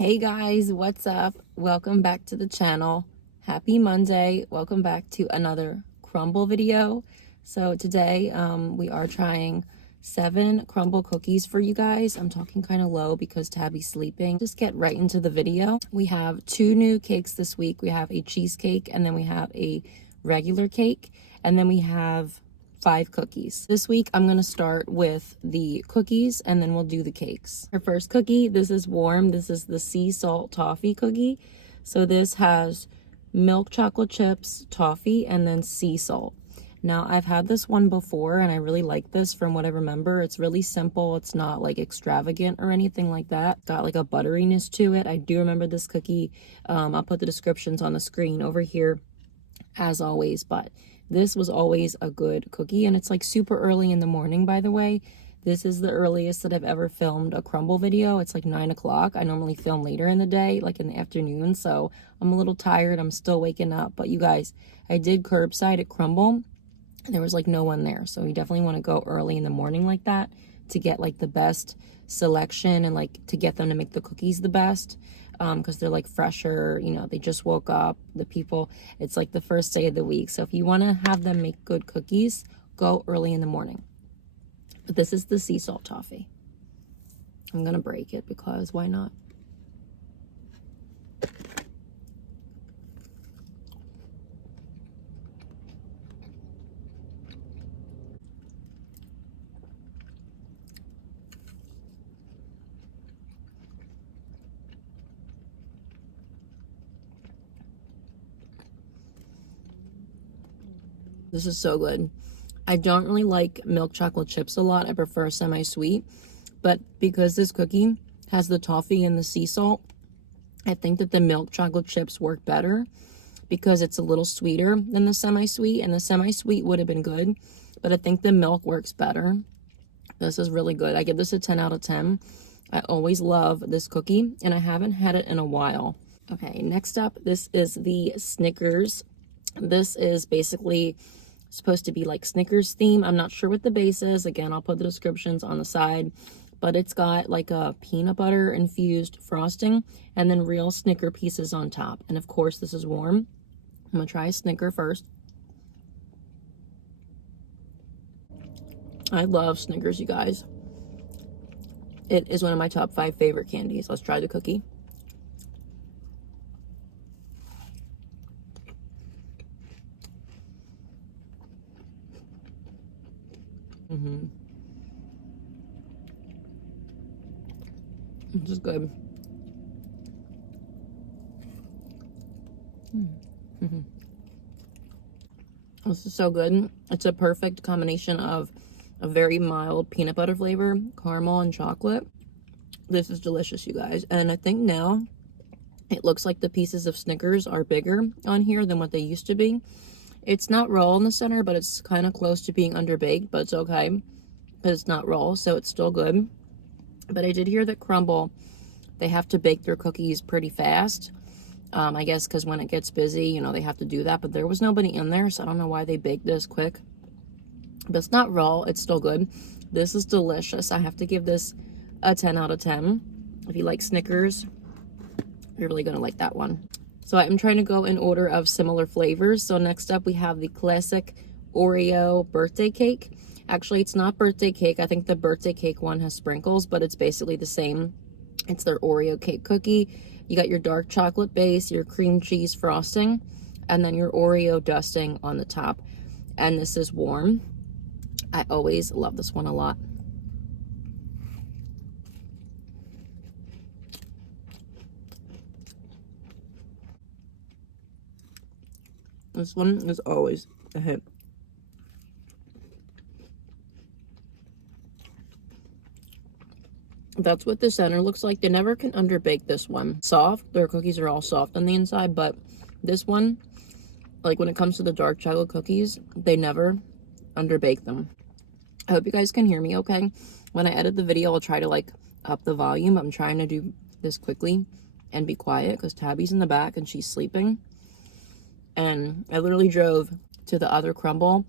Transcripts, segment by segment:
Hey guys, what's up? Welcome back to the channel. Happy Monday. Welcome back to another Crumbl video. So today we are trying 7 Crumbl cookies for you guys. I'm talking kind of low because Tabby's sleeping. Just get right into the video. We have 2 new cakes this week. We have a cheesecake and then we have a regular cake, and then we have 5 cookies. This week I'm gonna start with the cookies and then we'll do the cakes. Our first cookie, this is warm. This is the sea salt toffee cookie. So this has milk chocolate chips, toffee, and then sea salt. Now I've had this one before and I really like this from what I remember. It's really simple. It's not like extravagant or anything like that. Got like a butteriness to it. I do remember this cookie. I'll put the descriptions on the screen over here as always, but this was always a good cookie, and it's like super early in the morning, by the way. This is the earliest that I've ever filmed a Crumbl video. It's like 9 o'clock. I normally film later in the day, like in the afternoon, so I'm a little tired. I'm still waking up, but you guys, I did curbside at Crumbl, and there was like no one there, so you definitely want to go early in the morning like that to get like the best selection and like to get them to make the cookies the best. Because they're like fresher, you know, they just woke up, the people, it's like the first day of the week. So if you want to have them make good cookies, go early in the morning. But this is the sea salt toffee. I'm gonna break it because why not? This is so good. I don't really like milk chocolate chips a lot. I prefer semi-sweet. But because this cookie has the toffee and the sea salt, I think that the milk chocolate chips work better because it's a little sweeter than the semi-sweet. And the semi-sweet would have been good, but I think the milk works better. This is really good. I give this a 10 out of 10. I always love this cookie, and I haven't had it in a while. Okay, next up, this is the Snickers. This is basically supposed to be like Snickers theme. I'm not sure what the base is. Again, I'll put the descriptions on the side, but it's got like a peanut butter infused frosting and then real Snicker pieces on top. And of course, this is warm. I'm gonna try a Snicker first. I love Snickers, you guys. It is one of my top 5 favorite candies. Let's try the cookie. This is good. This is so good. It's a perfect combination of a very mild peanut butter flavor, caramel, and chocolate. This is delicious, you guys. And I think now it looks like the pieces of Snickers are bigger on here than what they used to be. It's not raw in the center, but it's kind of close to being underbaked, but it's okay because it's not raw, so it's still good. But I did hear that Crumbl, they have to bake their cookies pretty fast. I guess because when it gets busy, you know, they have to do that. But there was nobody in there, so I don't know why they baked this quick. But it's not raw. It's still good. This is delicious. I have to give this a 10 out of 10. If you like Snickers, you're really going to like that one. So I'm trying to go in order of similar flavors. So next up, we have the classic Oreo birthday cake. Actually, it's not birthday cake. I think the birthday cake one has sprinkles, but it's basically the same. It's their Oreo cake cookie. You got your dark chocolate base, your cream cheese frosting, and then your Oreo dusting on the top. And this is warm. I always love this one a lot. This one is always a hit. That's what the center looks like. They never can underbake this one. Soft, their cookies are all soft on the inside, but this one, like when it comes to the dark chocolate cookies, they never underbake them. I hope you guys can hear me okay. When I edit the video, I'll try to like up the volume. I'm trying to do this quickly and be quiet because Tabby's in the back and she's sleeping. And I literally drove to the other Crumbl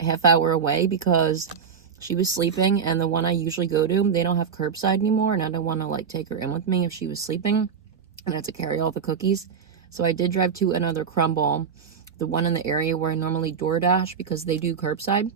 a half hour away because she was sleeping, and the one I usually go to, they don't have curbside anymore, and I don't want to like take her in with me if she was sleeping. and I had to carry all the cookies. So I did drive to another Crumbl, the one in the area where I normally DoorDash, because they do curbside.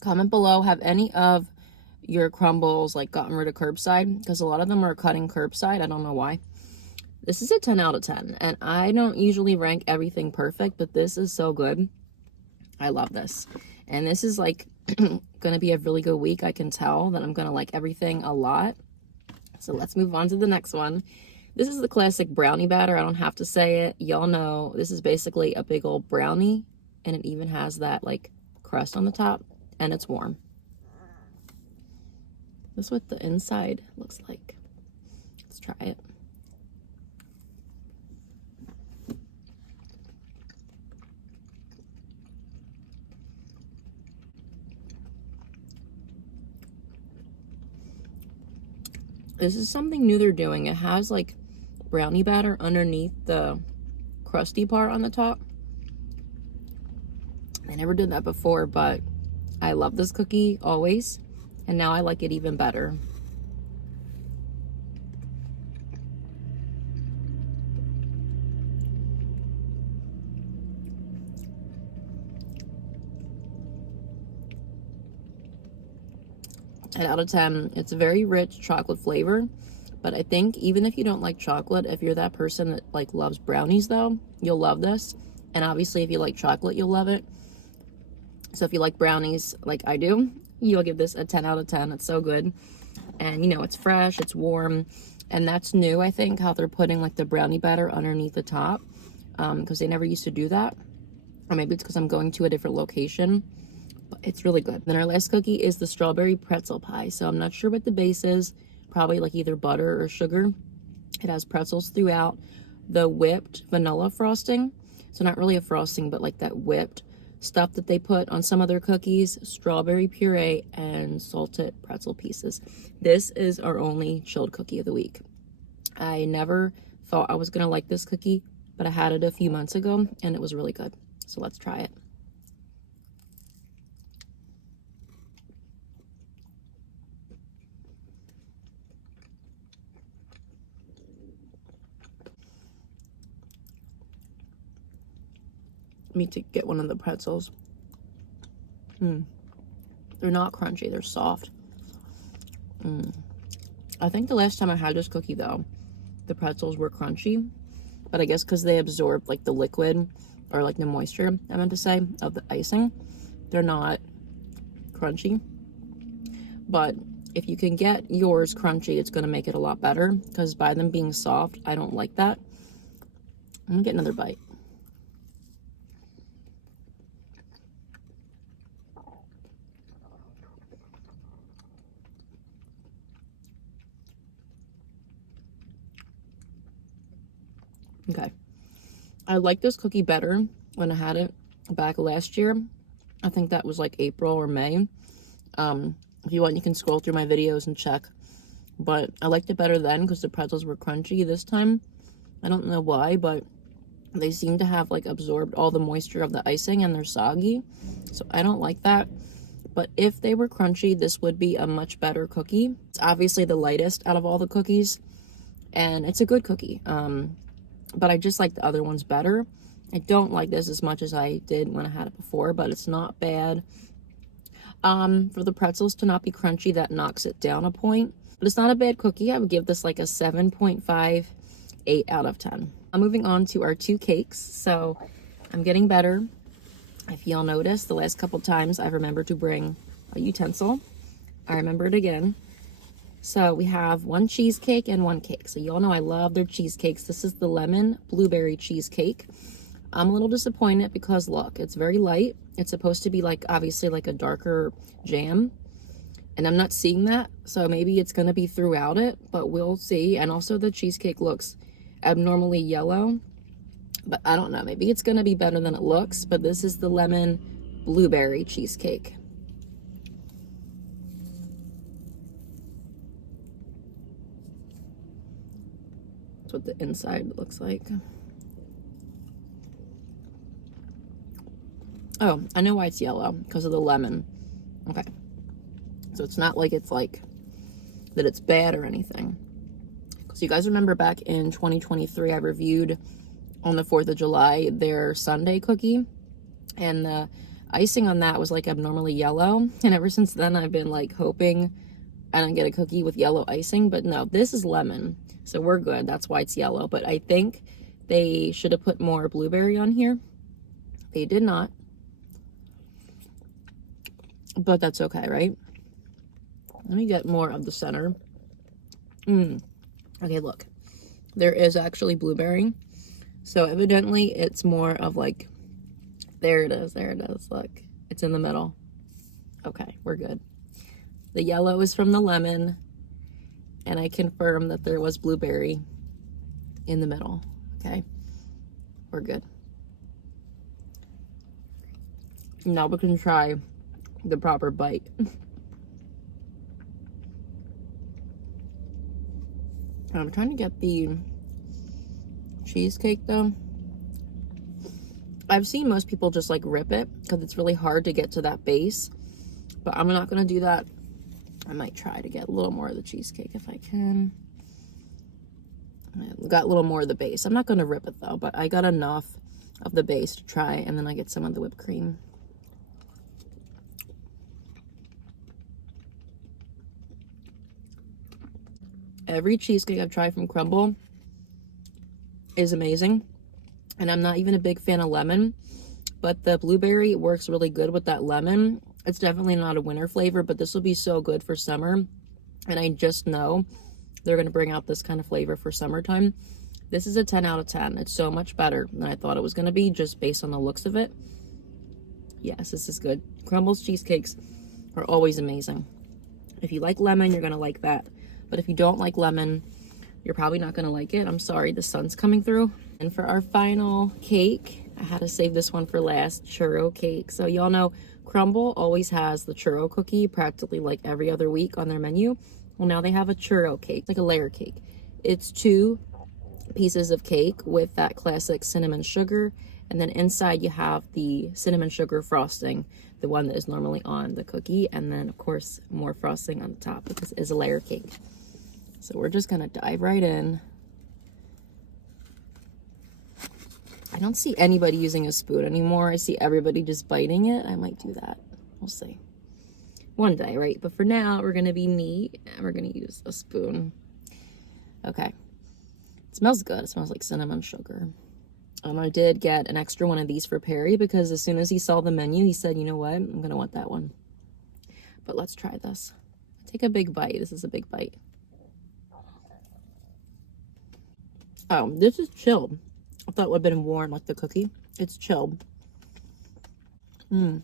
Comment below, have any of your Crumbls like gotten rid of curbside? Because a lot of them are cutting curbside. I don't know why. This is a 10 out of 10, and I don't usually rank everything perfect, but this is so good. I love this. And this is like gonna be a really good week. I can tell that I'm gonna like everything a lot. So let's move on to the next one. This is the classic brownie batter. I don't have to say it. Y'all know this is basically a big old brownie, and it even has that like crust on the top, and it's warm. This is what the inside looks like. Let's try it. This is something new they're doing. It has like brownie batter underneath the crusty part on the top. I never did that before, but I love this cookie always, and now I like it even better. Out of 10, it's a very rich chocolate flavor, but I think even if you don't like chocolate, if you're that person that like loves brownies though, you'll love this. And obviously if you like chocolate, you'll love it. So if you like brownies like I do, you'll give this a 10 out of 10. It's so good. And you know, it's fresh, it's warm, and that's new, I think, how they're putting like the brownie batter underneath the top, because they never used to do that. Or maybe it's because I'm going to a different location. It's really good. Then our last cookie is the strawberry pretzel pie. So I'm not sure what the base is. Probably like either butter or sugar. It has pretzels throughout. The whipped vanilla frosting. So not really a frosting, but like that whipped stuff that they put on some of their cookies. Strawberry puree and salted pretzel pieces. This is our only chilled cookie of the week. I never thought I was going to like this cookie, but I had it a few months ago and it was really good. So let's try it. Me to get one of the pretzels. They're not crunchy, they're soft. I think the last time I had this cookie though, the pretzels were crunchy, but I guess because they absorbed like the liquid or like the moisture, I meant to say, of the icing, they're not crunchy. But if you can get yours crunchy, it's going to make it a lot better, because by them being soft, I don't like that. I'm gonna get another bite. Okay, I like this cookie better when I had it back last year. I think that was like April or May. If you want, you can scroll through my videos and check. But I liked it better then because the pretzels were crunchy. This time, I don't know why, but they seem to have like absorbed all the moisture of the icing and they're soggy. So I don't like that. But if they were crunchy, this would be a much better cookie. It's obviously the lightest out of all the cookies, and it's a good cookie. But I just like the other ones better. I don't like this as much as I did when I had it before, but it's not bad. For the pretzels to not be crunchy, that knocks it down a point. But it's not a bad cookie. I would give this like a 7.5, 8 out of 10. I'm moving on to our two cakes. So I'm getting better. If y'all notice, the last couple times I've remembered to bring a utensil. I remembered again. So we have one cheesecake and one cake. So y'all know I love their cheesecakes. This is the lemon blueberry cheesecake. I'm a little disappointed because look, it's very light. It's supposed to be like, obviously like a darker jam, and I'm not seeing that. So maybe it's going to be throughout it, but we'll see. And also the cheesecake looks abnormally yellow, but I don't know. Maybe it's going to be better than it looks, but this is the lemon blueberry cheesecake. That's what the inside looks like. Oh, I know why it's yellow, because of the lemon. Okay. So it's not like it's like that it's bad or anything. So you guys remember back in 2023, I reviewed on the 4th of July their sundae cookie, and the icing on that was like abnormally yellow. And ever since then, I've been like hoping I don't get a cookie with yellow icing, but no, this is lemon. So we're good. That's why it's yellow. But I think they should have put more blueberry on here. They did not. But that's okay, right? Let me get more of the center. Okay, look. There is actually blueberry. So evidently it's more of like, there it is, look. It's in the middle. Okay, we're good. The yellow is from the lemon, and I confirm that there was blueberry in the middle, okay? We're good. Now we can try the proper bite. I'm trying to get the cheesecake though. I've seen most people just like rip it because it's really hard to get to that base, but I'm not gonna do that. I might try to get a little more of the cheesecake if I can. I got a little more of the base. I'm not gonna rip it though, but I got enough of the base to try, and then I get some of the whipped cream. Every cheesecake I've tried from Crumbl is amazing. And I'm not even a big fan of lemon, but the blueberry works really good with that lemon. It's definitely not a winter flavor, but this will be so good for summer. And I just know they're going to bring out this kind of flavor for summertime. This is a 10 out of 10. It's so much better than I thought it was going to be just based on the looks of it. Yes, this is good. Crumbl's cheesecakes are always amazing. If you like lemon, you're going to like that. But if you don't like lemon, you're probably not going to like it. I'm sorry, the sun's coming through. And for our final cake, I had to save this one for last, churro cake. So y'all know Crumbl always has the churro cookie practically like every other week on their menu. Well, now they have a churro cake, like a layer cake. It's 2 pieces of cake with that classic cinnamon sugar, and then inside you have the cinnamon sugar frosting, the one that is normally on the cookie, and then of course more frosting on the top because it is a layer cake. So we're just gonna dive right in. I don't see anybody using a spoon anymore. I see everybody just biting it. I might do that. We'll see. One day, right? But for now, we're gonna be neat and we're gonna use a spoon. Okay. It smells good. It smells like cinnamon sugar. I did get an extra one of these for Perry because as soon as he saw the menu, he said, you know what? I'm gonna want that one. But let's try this. Take a big bite. This is a big bite. Oh, this is chilled. I thought it would have been warm like the cookie. It's chilled. Okay,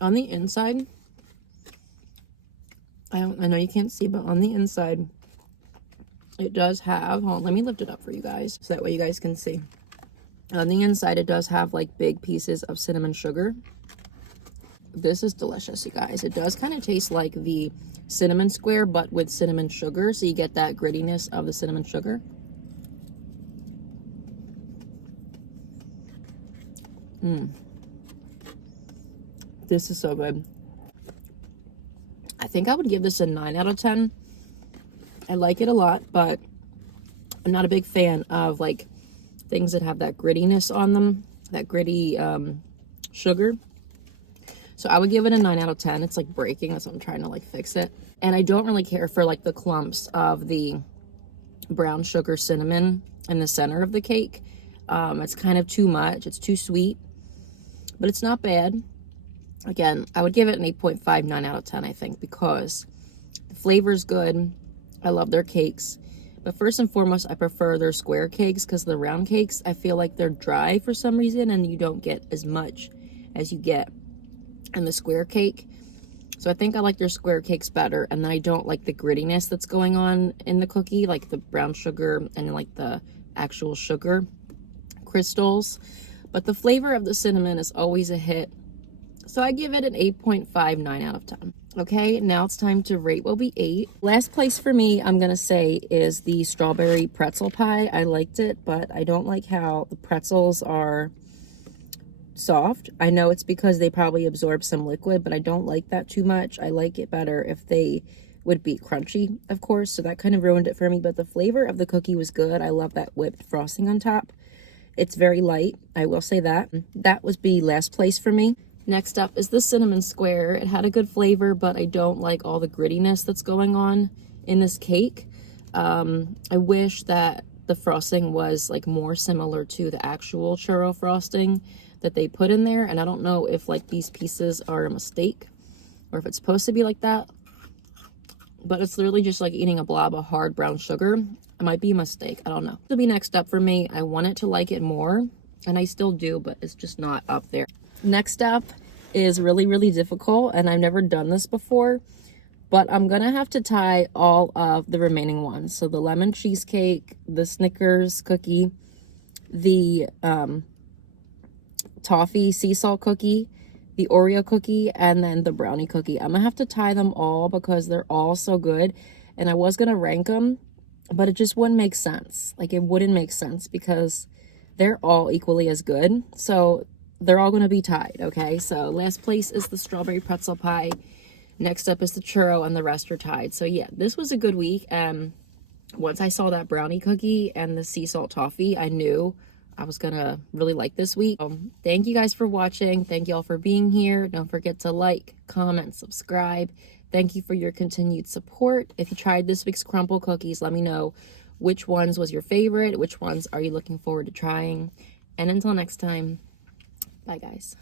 on the inside, I know you can't see, but on the inside, it does have, hold on, let me lift it up for you guys so that way you guys can see. On the inside, it does have like big pieces of cinnamon sugar. This is delicious, you guys. It does kind of taste like the cinnamon square, but with cinnamon sugar, so you get that grittiness of the cinnamon sugar. This is so good. I think I would give this a 9 out of 10. I like it a lot, but I'm not a big fan of like things that have that grittiness on them, that gritty sugar. So I would give it a 9 out of 10. It's like breaking, that's what I'm trying to like fix it. And I don't really care for like the clumps of the brown sugar cinnamon in the center of the cake. It's kind of too much. It's too sweet, but it's not bad. Again, I would give it an 8.59 out of 10, I think, because the flavor's good. I love their cakes. But first and foremost, I prefer their square cakes because the round cakes, I feel like they're dry for some reason and you don't get as much as you get in the square cake. So I think I like their square cakes better. And then I don't like the grittiness that's going on in the cookie, like the brown sugar and like the actual sugar crystals. But the flavor of the cinnamon is always a hit. So I give it an 8.59 out of 10. Okay, now it's time to rate what we ate. Last place for me, I'm gonna say, is the strawberry pretzel pie. I liked it, but I don't like how the pretzels are soft. I know it's because they probably absorb some liquid, but I don't like that too much. I like it better if they would be crunchy, of course, so that kind of ruined it for me. But the flavor of the cookie was good. I love that whipped frosting on top. It's very light, I will say that. That was be last place for me. Next up is the cinnamon square. It had a good flavor, but I don't like all the grittiness that's going on in this cake. I wish that the frosting was like more similar to the actual churro frosting that they put in there. And I don't know if like these pieces are a mistake or if it's supposed to be like that. But it's literally just like eating a blob of hard brown sugar. It might be a mistake. I don't know. It'll be next up for me. I wanted to like it more, and I still do, but it's just not up there. Next up is really, really difficult, and I've never done this before, but I'm gonna have to tie all of the remaining ones. So the lemon cheesecake, the Snickers cookie, the toffee sea salt cookie, the Oreo cookie, and then the brownie cookie. I'm gonna have to tie them all because they're all so good. And I was gonna rank them, but it just wouldn't make sense. Like, it wouldn't make sense because they're all equally as good. So they're all gonna be tied, okay? So last place is the strawberry pretzel pie. Next up is the churro, and the rest are tied. So yeah, this was a good week. Once I saw that brownie cookie and the sea salt toffee, I knew I was gonna really like this week. Thank you guys for watching. Thank you all for being here. Don't forget to like, comment, subscribe. Thank you for your continued support. If you tried this week's Crumbl cookies, let me know which ones was your favorite, which ones are you looking forward to trying. And until next time, bye guys.